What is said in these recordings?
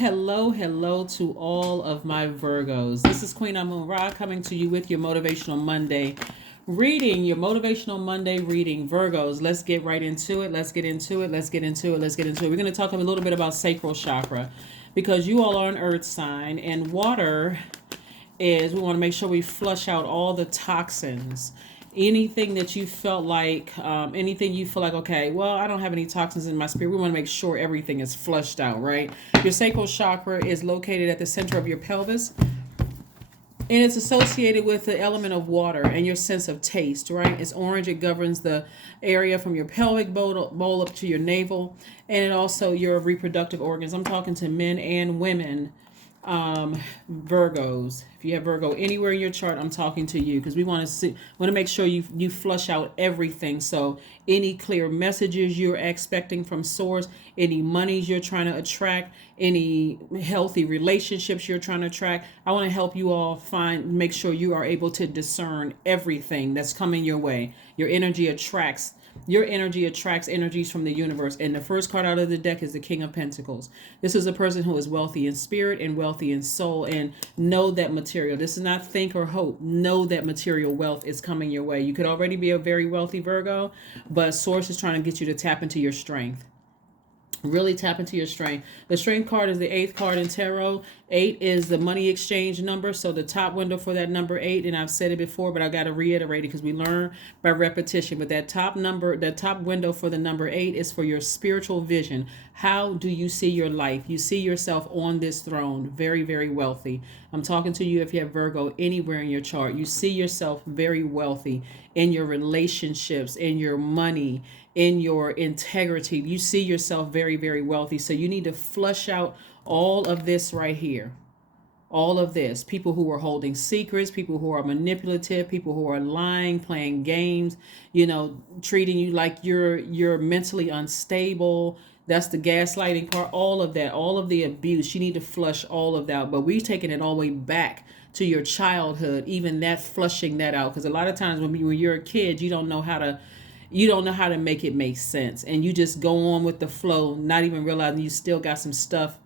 hello to all of my Virgos. This is Queen Amun Ra coming to you with your Motivational Monday reading, Virgos. Let's get right into it. Let's get into it. We're going to talk a little bit about sacral chakra because you all are an earth sign, and water is, we want to make sure we flush out all the toxins. Anything that you felt like, anything you feel like, okay, well, I don't have any toxins in my spirit. We want to make sure everything is flushed out, right? Your sacral chakra is located at the center of your pelvis, and it's associated with the element of water and your sense of taste, right? It's orange. It governs the area from your pelvic bowl up to your navel, and it also your reproductive organs. I'm talking to men and women, Virgos. If you have Virgo anywhere in your chart, I'm talking to you because we want to make sure you flush out everything. So any clear messages you're expecting from source, any monies you're trying to attract, any healthy relationships you're trying to attract, I want to help you all make sure you are able to discern everything that's coming your way. Your energy attracts energies from the universe. And the first card out of the deck is the King of Pentacles. This is a person who is wealthy in spirit and wealthy in soul, and know that material. This is not think or hope. Know that material wealth is coming your way. You could already be a very wealthy Virgo, but source is trying to get you to tap into your strength. Really tap into your strength. The strength card is the 8th card in tarot. 8 is the money exchange number. So the top window for that number 8, and I've said it before, but I got to reiterate it because we learn by repetition. But that top window for the number 8 is for your spiritual vision. How do you see your life? You see yourself on this throne, very, very wealthy. I'm talking to you if you have Virgo anywhere in your chart. You see yourself very wealthy in your relationships, in your money, in your integrity. You see yourself very, very wealthy. So you need to flush out all of this right here. All of this. People who are holding secrets, people who are manipulative, people who are lying, playing games, treating you like you're mentally unstable. That's the gaslighting part. All of that, all of the abuse. You need to flush all of that. But we've taken it all the way back to your childhood, even that, flushing that out. Because a lot of times when you're a kid, you don't know how to make it make sense, and you just go on with the flow, not even realizing you still got some stuff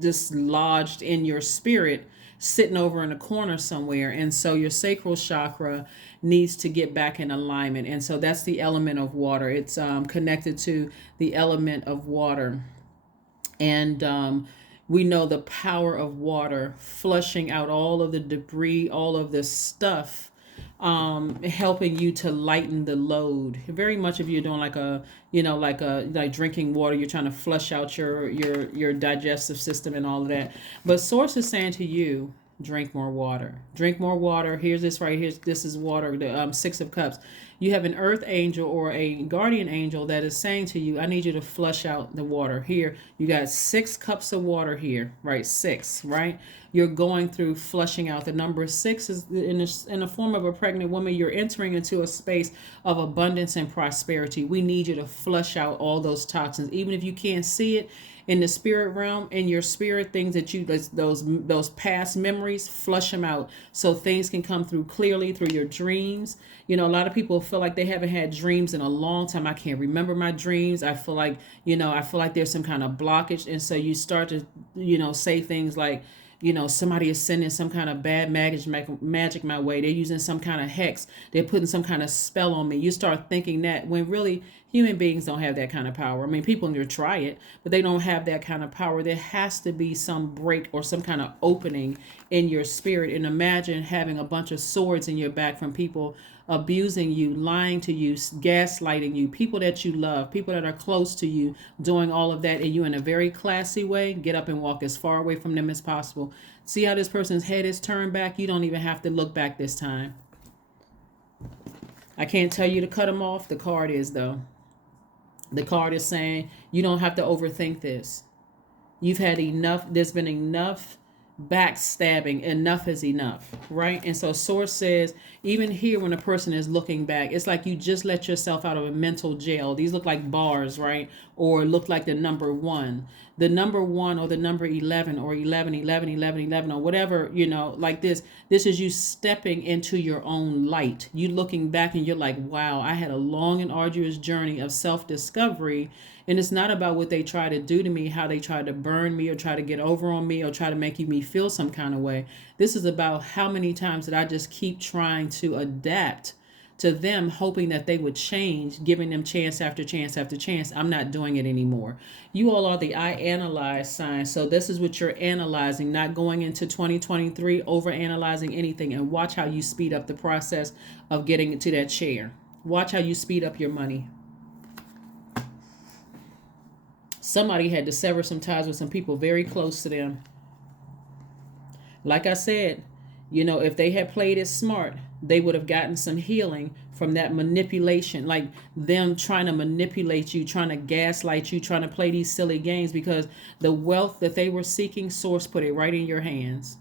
just lodged in your spirit sitting over in a corner somewhere. And so your sacral chakra needs to get back in alignment, and so that's the element of water. It's connected to the element of water, and we know the power of water flushing out all of the debris, all of the stuff, helping you to lighten the load. Very much if you're doing like drinking water, you're trying to flush out your digestive system and all of that. But source is saying to you, drink more water. Drink more water. Here's this right here. This is water, the 6 of Cups. You have an earth angel or a guardian angel that is saying to you, I need you to flush out the water. Here, you got 6 cups of water here, right? 6, right? You're going through flushing out. The number 6 is in the form of a pregnant woman. You're entering into a space of abundance and prosperity. We need you to flush out all those toxins. Even if you can't see it, in the spirit realm, in your spirit, things that those past memories, flush them out so things can come through clearly through your dreams. A lot of people feel like they haven't had dreams in a long time. I can't remember my dreams. I feel like there's some kind of blockage. And so you start to, say things like, somebody is sending some kind of bad magic my way. They're using some kind of hex. They're putting some kind of spell on me. You start thinking that, when really human beings don't have that kind of power. I mean, people can try it, but they don't have that kind of power. There has to be some break or some kind of opening in your spirit. And imagine having a bunch of swords in your back from people abusing you, lying to you, gaslighting you, people that you love, people that are close to you, doing all of that, and you in a very classy way, get up and walk as far away from them as possible. See how this person's head is turned back? You don't even have to look back this time. I can't tell you to cut them off. The card is, though. The card is saying you don't have to overthink this. You've had enough. There's been enough backstabbing. Enough is enough, right? And so source says, even here when a person is looking back, it's like you just let yourself out of a mental jail. These look like bars, right? Or look like the number 1. the number 1 or the number 11 or 11, 11, 11, 11, or whatever, like this is you stepping into your own light. You looking back and you're like, wow, I had a long and arduous journey of self-discovery. And it's not about what they try to do to me, how they try to burn me or try to get over on me or try to make me feel some kind of way. This is about how many times did I just keep trying to adapt to them, hoping that they would change, giving them chance after chance after chance. I'm not doing it anymore. You all are the I analyze sign. So this is what you're analyzing, not going into 2023 over analyzing anything. And watch how you speed up the process of getting into that chair. Watch how you speed up your money. Somebody had to sever some ties with some people very close to them. Like I said, if they had played it smart, they would have gotten some healing from that manipulation, like them trying to manipulate you, trying to gaslight you, trying to play these silly games, because the wealth that they were seeking, source put it right in your hands.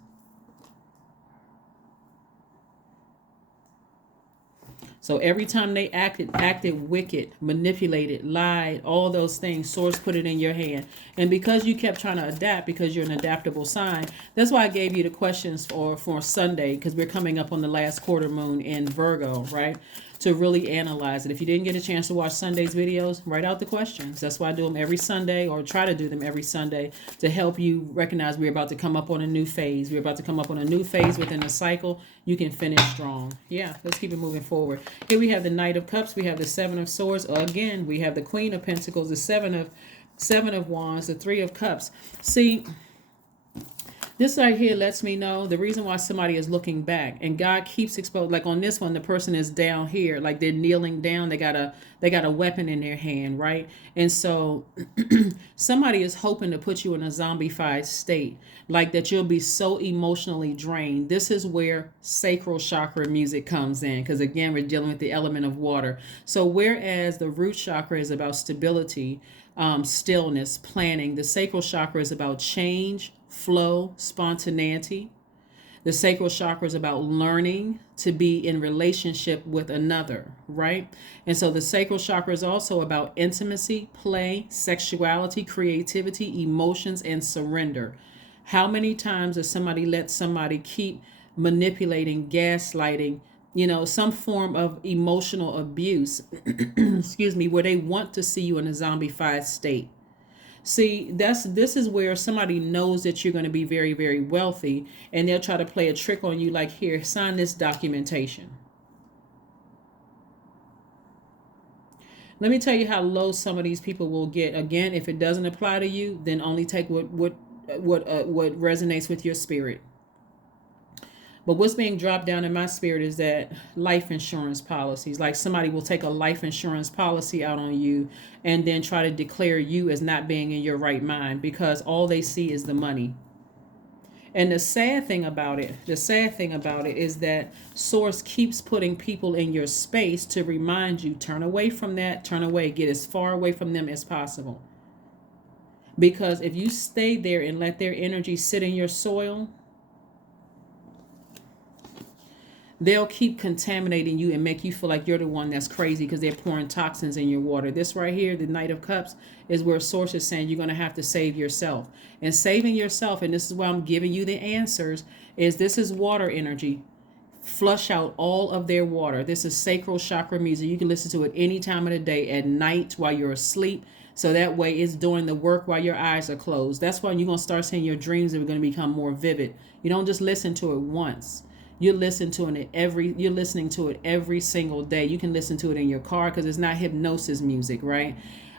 So every time they acted wicked, manipulated, lied, all those things, source put it in your hand. And because you kept trying to adapt, because you're an adaptable sign, that's why I gave you the questions for Sunday, because we're coming up on the last quarter moon in Virgo, right? To really analyze it. If you didn't get a chance to watch Sunday's videos, write out the questions. That's why I do them every Sunday, or try to do them every Sunday, to help you recognize we're about to come up on a new phase. We're about to come up on a new phase within the cycle. You can finish strong. Yeah, let's keep it moving forward. Here we have the Knight of Cups. We have the Seven of Swords. Again, we have the Queen of Pentacles, the Seven of Wands, the Three of Cups. See, this right here lets me know the reason why somebody is looking back, and God keeps exposed. Like on this one, the person is down here, like they're kneeling down. They got a weapon in their hand, right? And so somebody is hoping to put you in a zombified state, like that you'll be so emotionally drained. This is where sacral chakra music comes in, because again, we're dealing with the element of water. So whereas the root chakra is about stability, stillness, planning, the sacral chakra is about change, flow, spontaneity. The sacral chakra is about learning to be in relationship with another, right? And so the sacral chakra is also about intimacy, play, sexuality, creativity, emotions, and surrender. How many times does somebody let somebody keep manipulating, gaslighting, some form of emotional abuse, excuse me, where they want to see you in a zombified state? See, this is where somebody knows that you're going to be very, very wealthy, and they'll try to play a trick on you, like, here, sign this documentation. Let me tell you how low some of these people will get. Again, if it doesn't apply to you, then only take what resonates with your spirit. But what's being dropped down in my spirit is that life insurance policies, like somebody will take a life insurance policy out on you and then try to declare you as not being in your right mind, because all they see is the money. And the sad thing about it is that source keeps putting people in your space to remind you, turn away from that, turn away, get as far away from them as possible. Because if you stay there and let their energy sit in your soil, they'll keep contaminating you and make you feel like you're the one that's crazy, because they're pouring toxins in your water. This right here, the Knight of Cups, is where source is saying you're going to have to save yourself. And saving yourself, and this is why I'm giving you the answers, is this is water energy. Flush out all of their water. This is sacral chakra music. You can listen to it any time of the day, at night, while you're asleep. So that way it's doing the work while your eyes are closed. That's why you're going to start seeing your dreams that are going to become more vivid. You don't just listen to it once. You're listening to it every single day. You can listen to it in your car, because it's not hypnosis music, right?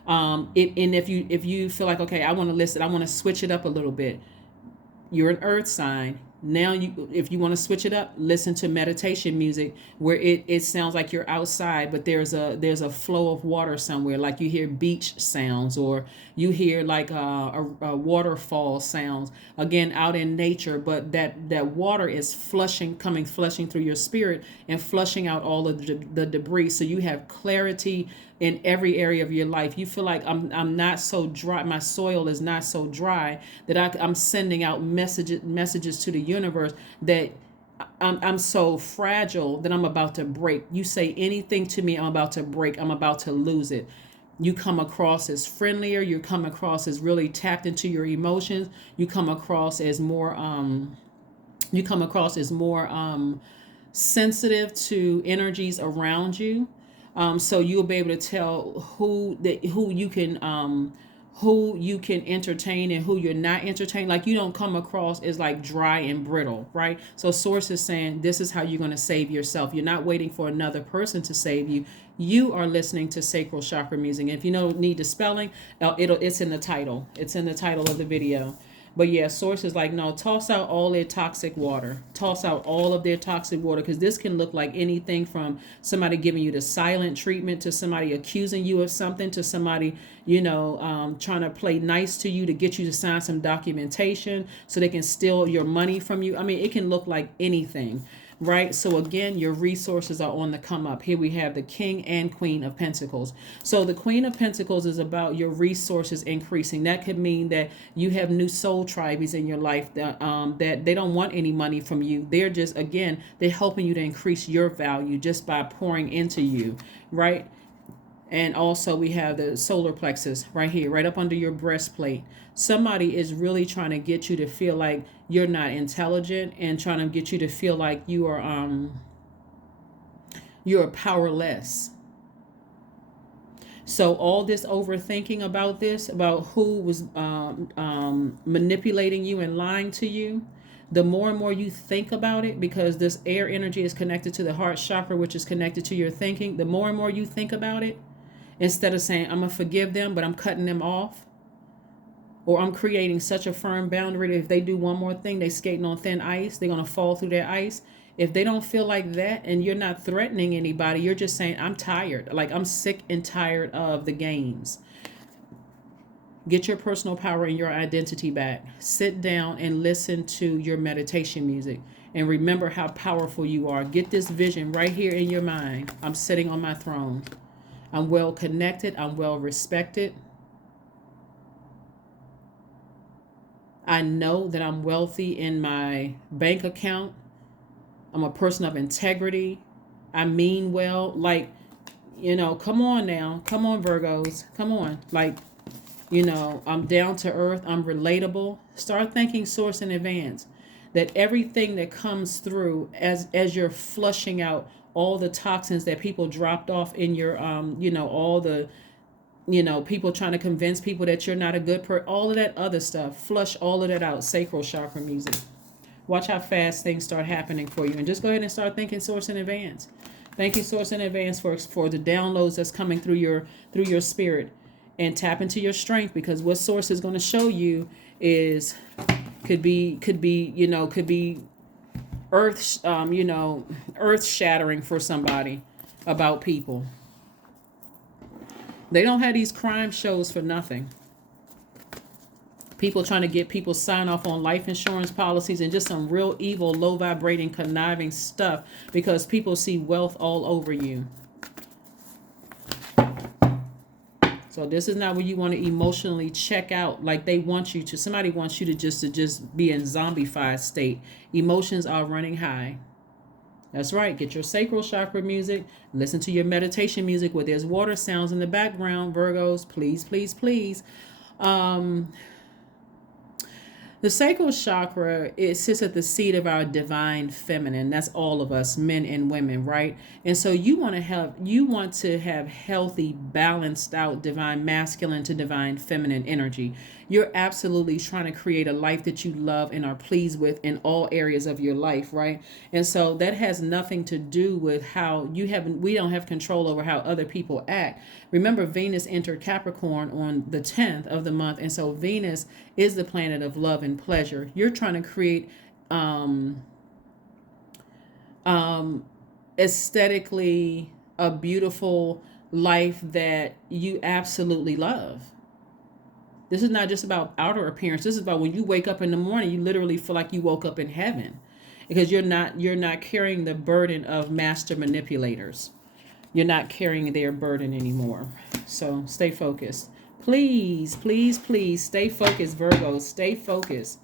And if you feel like, okay, I want to switch it up a little bit. You're an earth sign. Now, if you want to switch it up, listen to meditation music where it sounds like you're outside, but there's a flow of water somewhere, like you hear beach sounds, or you hear like a waterfall sounds, again, out in nature. But that water is flushing through your spirit and flushing out all of the debris, so you have clarity in every area of your life. You feel like I'm not so dry, my soil is not so dry that I'm sending out messages to the universe that I'm so fragile that I'm about to break. You say anything to me, I'm about to break, I'm about to lose it. You come across as friendlier. You come across as really tapped into your emotions. You come across as more sensitive to energies around you. So you'll be able to tell who you can entertain and who you're not entertaining. Like, you don't come across as like dry and brittle, right? So source is saying this is how you're going to save yourself. You're not waiting for another person to save you. You are listening to sacral chakra music. And if you don't need the spelling, it's in the title. It's in the title of the video. But yeah, source is like, no, toss out all their toxic water. Toss out all of their toxic water, because this can look like anything from somebody giving you the silent treatment, to somebody accusing you of something, to somebody, trying to play nice to you to get you to sign some documentation so they can steal your money from you. I mean, it can look like anything. Right? So again, your resources are on the come up. Here we have the King and Queen of Pentacles. So the Queen of Pentacles is about your resources increasing. That could mean that you have new soul tribes in your life that they don't want any money from you. They're just, again, they're helping you to increase your value just by pouring into you, right? And also we have the solar plexus right here, right up under your breastplate. Somebody is really trying to get you to feel like you're not intelligent, and trying to get you to feel like you're powerless. So all this overthinking about this, about who was manipulating you and lying to you, the more and more you think about it, because this air energy is connected to the heart chakra, which is connected to your thinking, the more and more you think about it, instead of saying, I'm going to forgive them, but I'm cutting them off, or I'm creating such a firm boundary that if they do one more thing, they skating on thin ice, they're going to fall through that ice. If they don't feel like that, and you're not threatening anybody, you're just saying, I'm tired. Like, I'm sick and tired of the games. Get your personal power and your identity back. Sit down and listen to your meditation music. And remember how powerful you are. Get this vision right here in your mind. I'm sitting on my throne. I'm well connected. I'm well respected. I know that I'm wealthy in my bank account. I'm a person of integrity. I mean well. Like, come on now. Come on, Virgos. Come on. Like, I'm down to earth. I'm relatable. Start thanking source in advance that everything that comes through as you're flushing out all the toxins that people dropped off in your, all the, people trying to convince people that you're not a good person, all of that other stuff, flush all of that out. Sacral chakra music. Watch how fast things start happening for you. And just go ahead and start thanking source in advance. Thank you, source, in advance for the downloads that's coming through your spirit. And tap into your strength, because what source is going to show you is could be earth earth shattering for somebody about people. They don't have these crime shows for nothing. People trying to get people sign off on life insurance policies, and just some real evil, low vibrating, conniving stuff, because people see wealth all over you. So this is not where you want to emotionally check out, like they want you to. Somebody wants you to just be in zombified state. Emotions are running high. That's right. Get your sacral chakra music. Listen to your meditation music where there's water sounds in the background, Virgos. Please, please, please. The sacral chakra, it sits at the seat of our divine feminine. That's all of us, men and women, right? And so you want to have healthy, balanced out divine masculine to divine feminine energy. You're absolutely trying to create a life that you love and are pleased with in all areas of your life, right? And so that has nothing to do with how we don't have control over how other people act. Remember, Venus entered Capricorn on the 10th of the month. And so Venus is the planet of love and pleasure. You're trying to create aesthetically a beautiful life that you absolutely love. This is not just about outer appearance. This is about when you wake up in the morning, you literally feel like you woke up in heaven, because you're not carrying the burden of master manipulators. You're not carrying their burden anymore. So stay focused. Please, please, please stay focused, Virgos. Stay focused.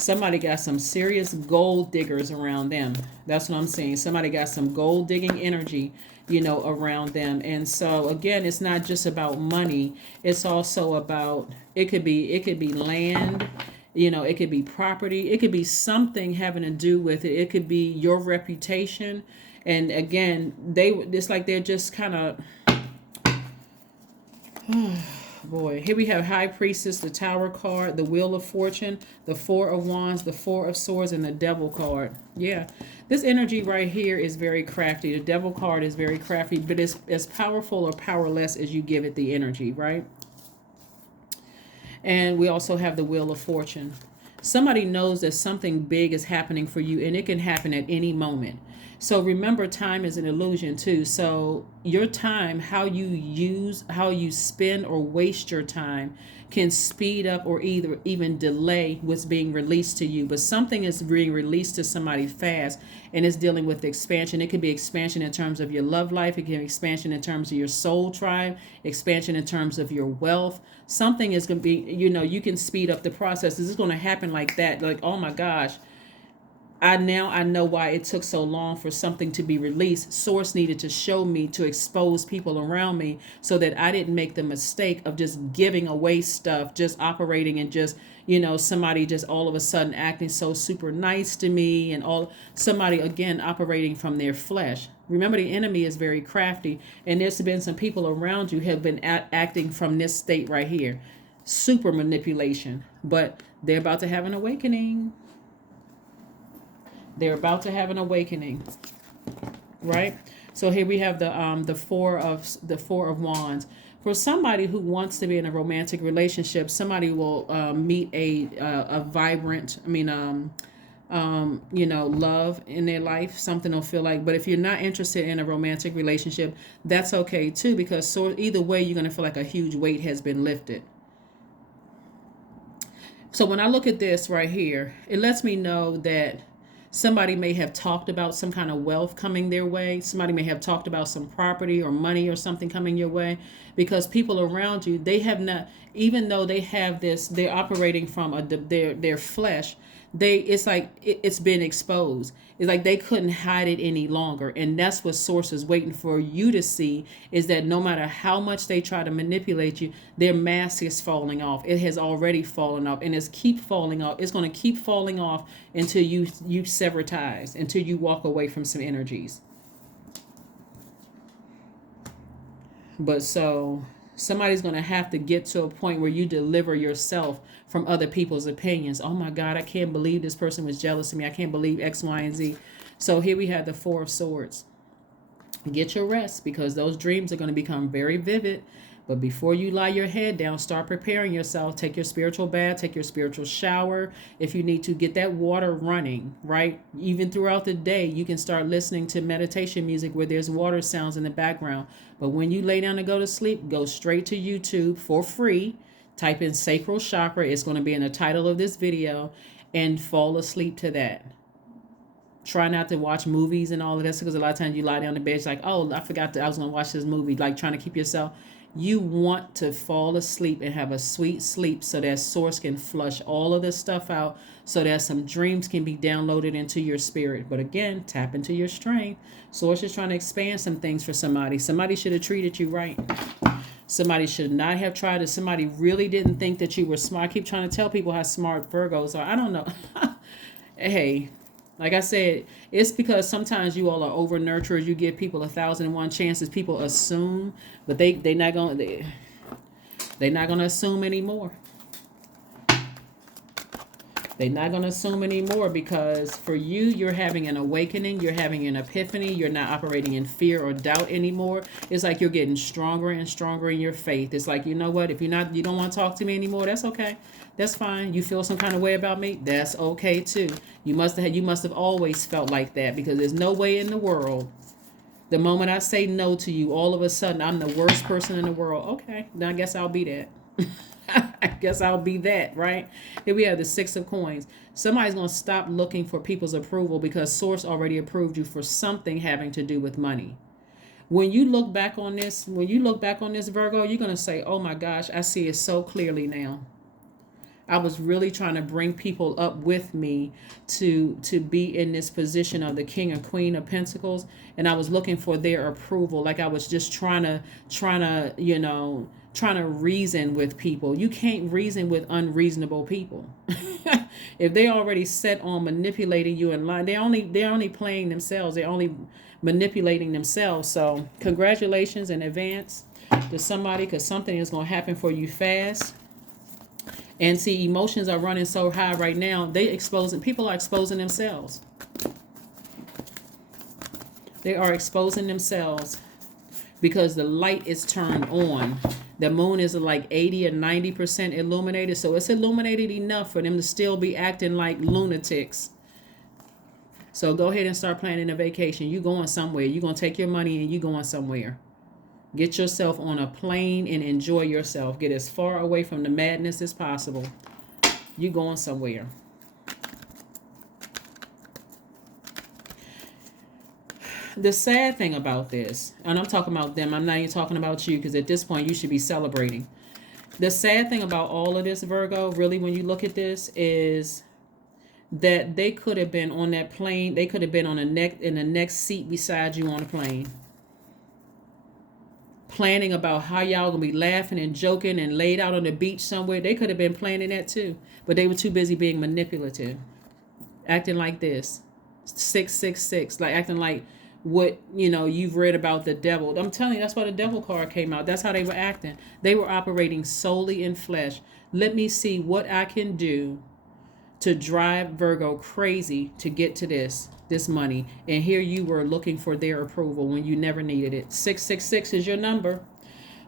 Somebody got some serious gold diggers around them. That's what I'm saying. Somebody got some gold digging energy, around them. And so again, it's not just about money. It's also about, it could be land, it could be property, it could be something having to do with it. It could be your reputation. And again, it's like they're just kind of boy, here we have High Priestess, the Tower card, the Wheel of Fortune, the Four of Wands, the Four of Swords, and the Devil card. Yeah, this energy right here is very crafty. The Devil card is very crafty, but it's as powerful or powerless as you give it the energy, right? And we also have the Wheel of Fortune. Somebody knows that something big is happening for you, and it can happen at any moment. So remember, time is an illusion too. So your time, how you spend or waste your time can speed up or even delay what's being released to you. But something is being released to somebody fast, and it's dealing with expansion. It could be expansion in terms of your love life. It can be expansion in terms of your soul tribe, expansion in terms of your wealth. Something is going to be, you can speed up the process. This is going to happen like that. Like, oh my gosh. I know why it took so long for something to be released. Source needed to show me, to expose people around me, so that I didn't make the mistake of just giving away stuff, just operating and just, somebody just all of a sudden acting so super nice to me, and somebody again operating from their flesh. Remember, the enemy is very crafty, and there's been some people around you have been acting from this state right here. Super manipulation, but they're about to have an awakening. They're about to have an awakening, right? So here we have the four of wands. For somebody who wants to be in a romantic relationship, somebody will meet a vibrant, love in their life. Something will feel like. But if you're not interested in a romantic relationship, that's okay too, because either way, you're gonna feel like a huge weight has been lifted. So when I look at this right here, it lets me know that somebody may have talked about some kind of wealth coming their way. Somebody may have talked about some property or money or something coming your way, because people around you, they have not, even though they have this, they're operating from their flesh. It's like it's been exposed. It's like they couldn't hide it any longer. And that's what Source is waiting for you to see, is that no matter how much they try to manipulate you, their mask is falling off. It has already fallen off, and it's keep falling off. It's going to keep falling off until you sever ties, until you walk away from some energies. But so somebody's going to have to get to a point where you deliver yourself from other people's opinions. Oh my God, I can't believe this person was jealous of me. I can't believe X, Y, and Z. So here we have the Four of Swords. Get your rest, because those dreams are going to become very vivid. But before you lie your head down, start preparing yourself. Take your spiritual bath, take your spiritual shower. If you need to, get that water running, right? Even throughout the day, you can start listening to meditation music where there's water sounds in the background. But when you lay down to go to sleep, go straight to YouTube for free. Type in SACRAL CHAKRA. It's going to be in the title of this video, and fall asleep to that. Try not to watch movies and all of this, because a lot of times you lie down in bed, it's like, oh, I forgot that I was going to watch this movie, like trying to keep yourself. You want to fall asleep and have a sweet sleep, so that Source can flush all of this stuff out, so that some dreams can be downloaded into your spirit. But again, tap into your strength. Source is trying to expand some things for somebody. Somebody should have treated you right. Somebody should not have tried it. Somebody really didn't think that you were smart. I keep trying to tell people how smart Virgos are. I don't know. Hey, like I said, it's because sometimes you all are over nurturers. You give people 1,001 chances. People assume, but they're not gonna assume anymore. They're not going to assume anymore, because for you, you're having an awakening. You're having an epiphany. You're not operating in fear or doubt anymore. It's like you're getting stronger and stronger in your faith. It's like, you know what? If you don't want to talk to me anymore, that's okay. That's fine. You feel some kind of way about me? That's okay too. You must have always felt like that, because there's no way in the world, the moment I say no to you, all of a sudden I'm the worst person in the world. Okay, then I guess I'll be that. I guess I'll be that, right? Here we have the Six of Coins. Somebody's going to stop looking for people's approval, because Source already approved you for something having to do with money. When you look back on this, Virgo, you're going to say, oh my gosh, I see it so clearly now. I was really trying to bring people up with me to be in this position of the King and Queen of Pentacles, and I was looking for their approval. Like I was just trying to reason with people. You can't reason with unreasonable people. If they already set on manipulating you in line, they're only playing themselves. They're only manipulating themselves. So congratulations in advance to somebody, because something is going to happen for you fast. And see, emotions are running so high right now. People are exposing themselves. They are exposing themselves because the light is turned on. The moon is like 80 or 90% illuminated. So it's illuminated enough for them to still be acting like lunatics. So go ahead and start planning a vacation. You going somewhere. You're going to take your money and you going somewhere. Get yourself on a plane and enjoy yourself. Get as far away from the madness as possible. You going somewhere. The sad thing about this, and I'm talking about them, I'm not even talking about you, because at this point you should be celebrating. The sad thing about all of this, Virgo, really, when you look at this, is that they could have been on that plane. They could have been in the next seat beside you on the plane, planning about how y'all gonna be laughing and joking and laid out on the beach somewhere. They could have been planning that too, but they were too busy being manipulative, acting like this 666, like acting like what you've read about the devil. I'm telling you, that's why the devil card came out. That's how they were acting. They were operating solely in flesh. Let me see what I can do to drive Virgo crazy to get to this money. And here you were looking for their approval when you never needed it. 666 is your number.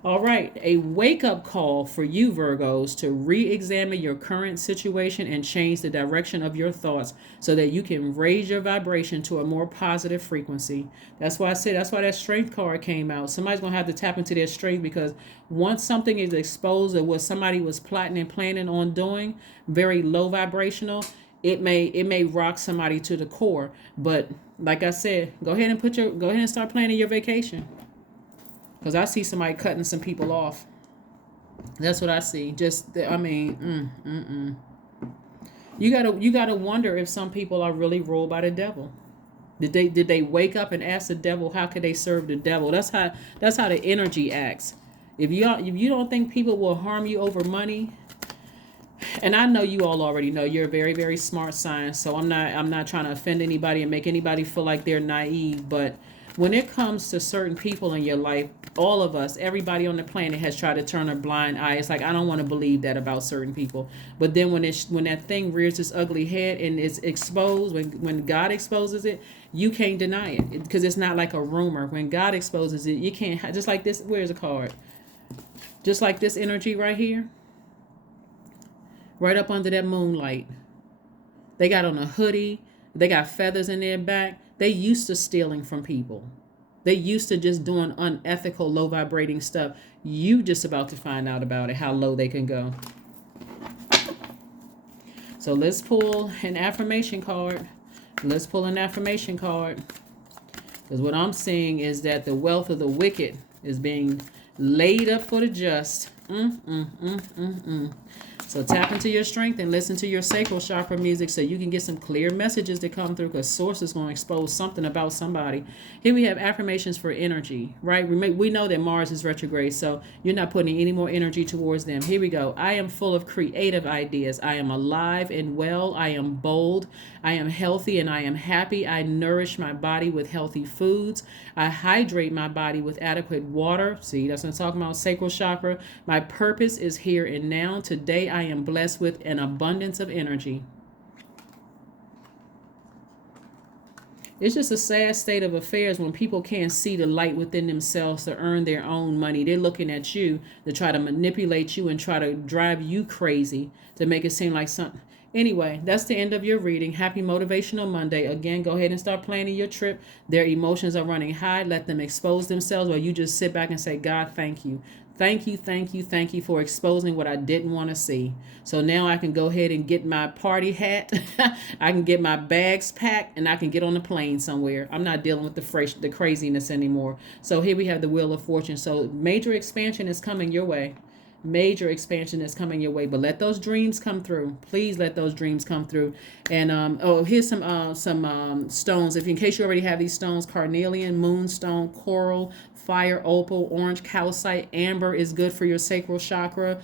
All right, a wake-up call for you, Virgos, to re-examine your current situation and change the direction of your thoughts so that you can raise your vibration to a more positive frequency. That's why I said, that's why that strength card came out. Somebody's going to have to tap into their strength, because once something is exposed of what somebody was plotting and planning on doing, very low vibrational, it may rock somebody to the core. But like I said, go ahead and start planning your vacation. Because I see somebody cutting some people off. That's what I see. You gotta wonder if some people are really ruled by the devil. Did they wake up and ask the devil, how could they serve the devil? That's how the energy acts. If you don't think people will harm you over money, and I know you all already know you're a very, very smart sign, so I'm not trying to offend anybody and make anybody feel like they're naive, but when it comes to certain people in your life, all of us, everybody on the planet has tried to turn a blind eye. It's like, I don't want to believe that about certain people. But then when that thing rears its ugly head and it's exposed, when God exposes it, you can't deny it, because it's not like a rumor. When God exposes it, you can't, just like this, where's a card? Just like this energy right here, right up under that moonlight. They got on a hoodie. They got feathers in their back. They used to stealing from people. They used to just doing unethical, low vibrating stuff. You just about to find out about it, how low they can go. So let's pull an affirmation card. Because what I'm seeing is that the wealth of the wicked is being laid up for the just. So tap into your strength and listen to your sacral chakra music so you can get some clear messages that come through, because source is going to expose something about somebody. Here we have affirmations for energy, right? We know that Mars is retrograde, so you're not putting any more energy towards them. Here we go. I am full of creative ideas. I am alive and well. I am bold. I am healthy and I am happy. I nourish my body with healthy foods. I hydrate my body with adequate water. See, that's what I'm talking about, sacral chakra. My purpose is here and now. Today I am blessed with an abundance of energy. It's just a sad state of affairs when people can't see the light within themselves to earn their own money. They're looking at you to try to manipulate you and try to drive you crazy to make it seem like something. Anyway, that's the end of your reading. Happy Motivational Monday. Again, go ahead and start planning your trip. Their emotions are running high. Let them expose themselves, while you just sit back and say, God, thank you. Thank you, thank you, thank you for exposing what I didn't want to see. So now I can go ahead and get my party hat. I can get my bags packed and I can get on a plane somewhere. I'm not dealing with the craziness anymore. So here we have the Wheel of Fortune. So major expansion is coming your way. major expansion that's coming your way. But let those dreams come through. Please let those dreams come through. And here's some stones. If in case you already have these stones: carnelian, moonstone, coral, fire opal, orange calcite, amber is good for your sacral chakra.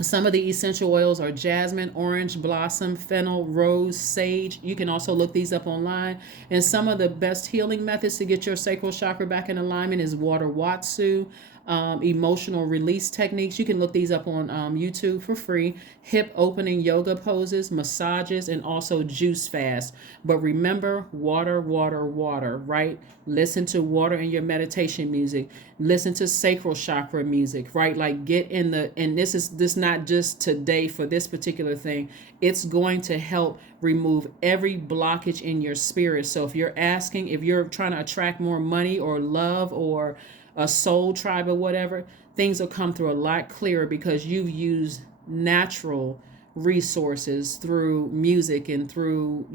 Some of the essential oils are jasmine, orange blossom, fennel, rose, sage. You can also look these up online. And some of the best healing methods to get your sacral chakra back in alignment is water watsu, emotional release techniques. You can look these up on YouTube for free. Hip opening yoga poses, massages, and also juice fast. But remember, water, water, water, right? Listen to water in your meditation music. Listen to sacral chakra music, right? Like get in the, and this not just today for this particular thing. It's going to help remove every blockage in your spirit. So if you're trying to attract more money or love or a soul tribe or whatever, things will come through a lot clearer because you've used natural resources through music and through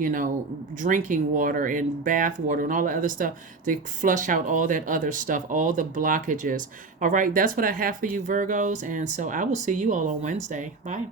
drinking water and bath water and all the other stuff to flush out all that other stuff, all the blockages. All right, that's what I have for you, Virgos, and so I will see you all on Wednesday. Bye.